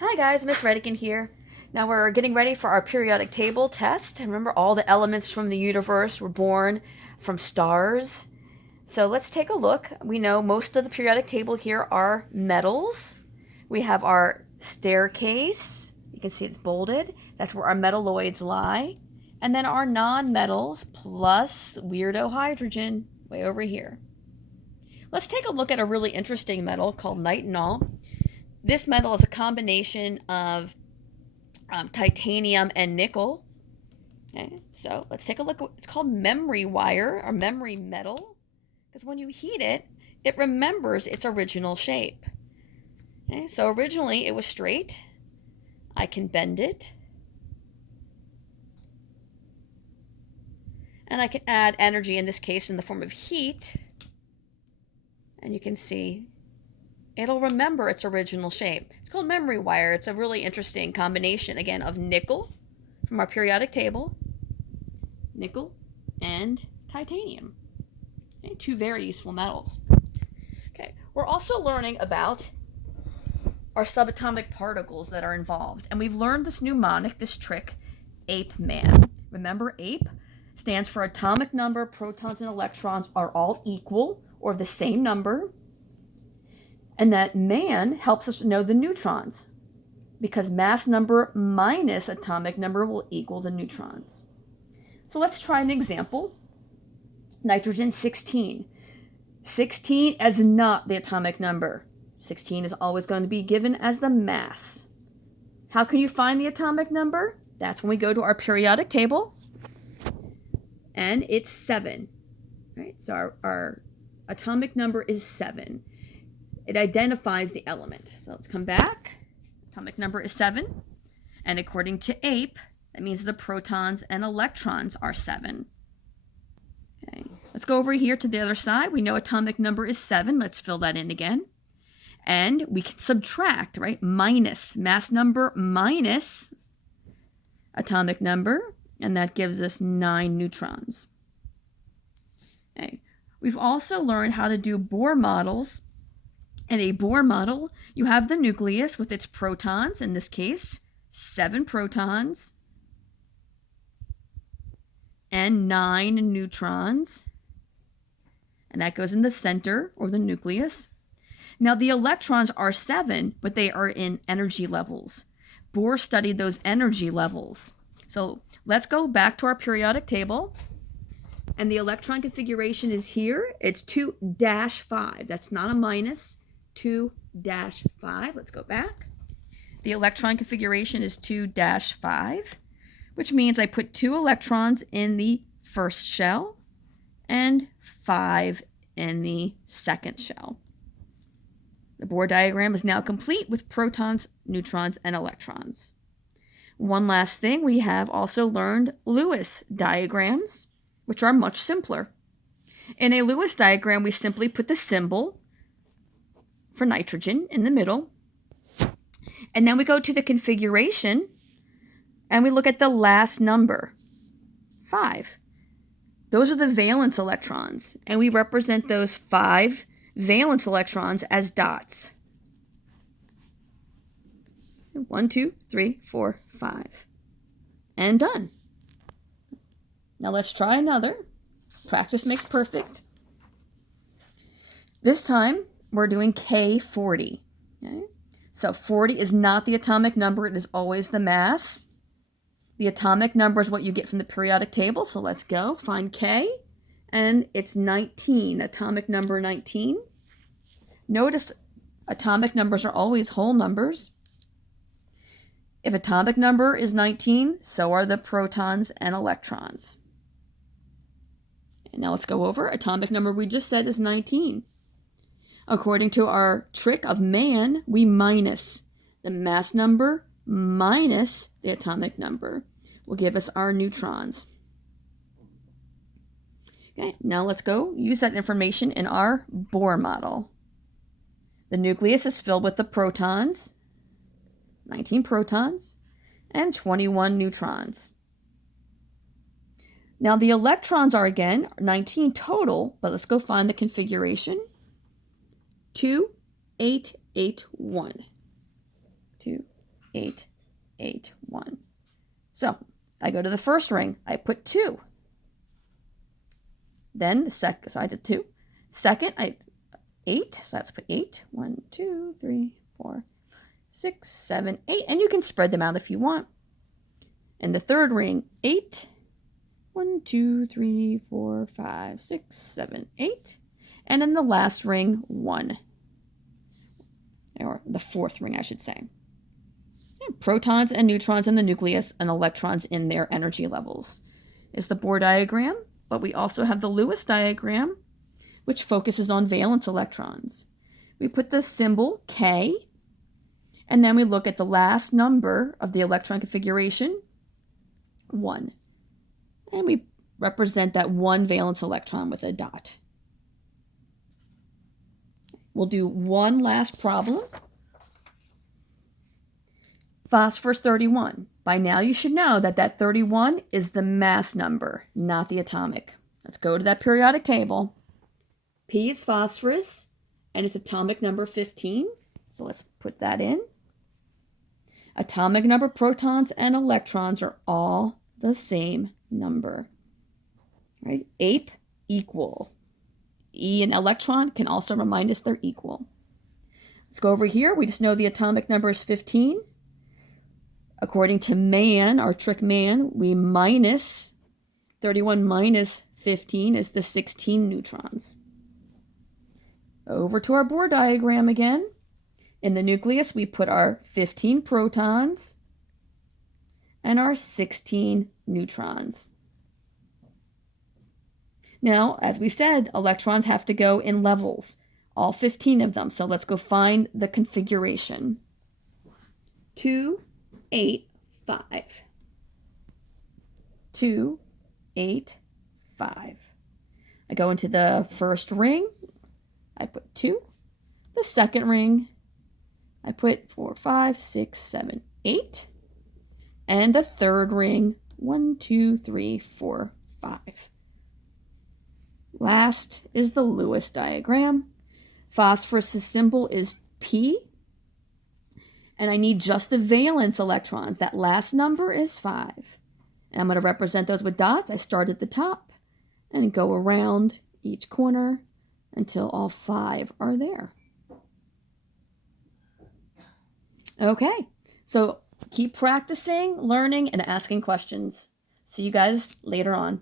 Hi guys, Miss Redigan here. Now we're getting ready for our periodic table test. Remember, all the elements from the universe were born from stars. So let's take a look. We know most of the periodic table here are metals. We have our staircase. You can see it's bolded. That's where our metalloids lie. And then our non-metals plus weirdo hydrogen way over here. Let's take a look at a really interesting metal called nitinol. This metal is a combination of titanium and nickel. Okay, so let's take a look. It's called memory wire or memory metal because when you heat it, it remembers its original shape. Okay, so originally it was straight. I can bend it. And I can add energy, in this case in the form of heat. And you can see it'll remember its original shape. It's called memory wire. It's a really interesting combination, again, of nickel from our periodic table, nickel, and titanium. Okay, two very useful metals. Okay, we're also learning about our subatomic particles that are involved. And we've learned this mnemonic, this trick, APE MAN. Remember, APE stands for atomic number, protons and electrons are all equal or the same number. And that man helps us to know the neutrons because mass number minus atomic number will equal the neutrons. So let's try an example. Nitrogen 16. 16 is not the atomic number. 16 is always going to be given as the mass. How can you find the atomic number? That's when we go to our periodic table. And it's 7. Right? So our atomic number is 7. It identifies the element. So let's come back. Atomic number is 7. And according to APE, that means the protons and electrons are 7. Okay. Let's go over here to the other side. We know atomic number is 7. Let's fill that in again. And we can subtract, right? Minus mass number minus atomic number. And that gives us 9 neutrons. Okay. We've also learned how to do Bohr models. In a Bohr model, you have the nucleus with its protons, in this case, 7 protons and 9 neutrons. And that goes in the center, or the nucleus. Now, the electrons are 7, but they are in energy levels. Bohr studied those energy levels. So let's go back to our periodic table. And the electron configuration is here. It's 2-5. That's not a minus. 2-5. Let's go back. The electron configuration is 2-5, which means I put 2 electrons in the first shell and 5 in the second shell. The Bohr diagram is now complete with protons, neutrons, and electrons. One last thing, we have also learned Lewis diagrams, which are much simpler. In a Lewis diagram, we simply put the symbol for nitrogen in the middle. And then we go to the configuration and we look at the last number, 5. Those are the valence electrons, and we represent those 5 valence electrons as dots. 1, 2, 3, 4, 5. And done. Now let's try another. Practice makes perfect. This time, we're doing K40. Okay? So 40 is not the atomic number. It is always the mass. The atomic number is what you get from the periodic table. So let's go. Find K. And it's 19. Atomic number 19. Notice atomic numbers are always whole numbers. If atomic number is 19, so are the protons and electrons. And now let's go over. Atomic number we just said is 19. According to our trick of man, we minus the mass number minus the atomic number will give us our neutrons. Okay, now let's go use that information in our Bohr model. The nucleus is filled with the protons, 19 protons, and 21 neutrons. Now the electrons are, again, 19 total, but let's go find the configuration. 2, 8, 8, 1. 2, 8, 8, 1. So I go to the first ring, I put 2. Then the second, so I did 2. Second, 8, so let's put 8. 1, 2, 3, 4, 6, 7, 8, and you can spread them out if you want. And the third ring, 8. 1, 2, 3, 4, 5, 6, 7, 8. And then the last ring, 1. Or the fourth ring, I should say. Protons and neutrons in the nucleus and electrons in their energy levels is the Bohr diagram, but we also have the Lewis diagram, which focuses on valence electrons. We put the symbol K, and then we look at the last number of the electron configuration, 1. And we represent that one valence electron with a dot. We'll do one last problem. Phosphorus 31. By now you should know that that 31 is the mass number, not the atomic. Let's go to that periodic table. P is phosphorus, and it's atomic number 15. So let's put that in. Atomic number protons and electrons are all the same number. Right? APE equal. E and electron can also remind us they're equal. Let's go over here. We just know the atomic number is 15. According to Man, our trick man, we minus 31 minus 15 is the 16 neutrons. Over to our Bohr diagram again. In the nucleus, we put our 15 protons and our 16 neutrons. Now, as we said, electrons have to go in levels, all 15 of them. So let's go find the configuration. 2, 8, 5. 2, 8, 5. I go into the first ring. I put 2. The second ring, I put 4, 5, 6, 7, 8. And the third ring, 1, 2, 3, 4, 5. Last is the Lewis diagram. Phosphorus' symbol is P. And I need just the valence electrons. That last number is 5. And I'm going to represent those with dots. I start at the top and go around each corner until all 5 are there. Okay, so keep practicing, learning, and asking questions. See you guys later on.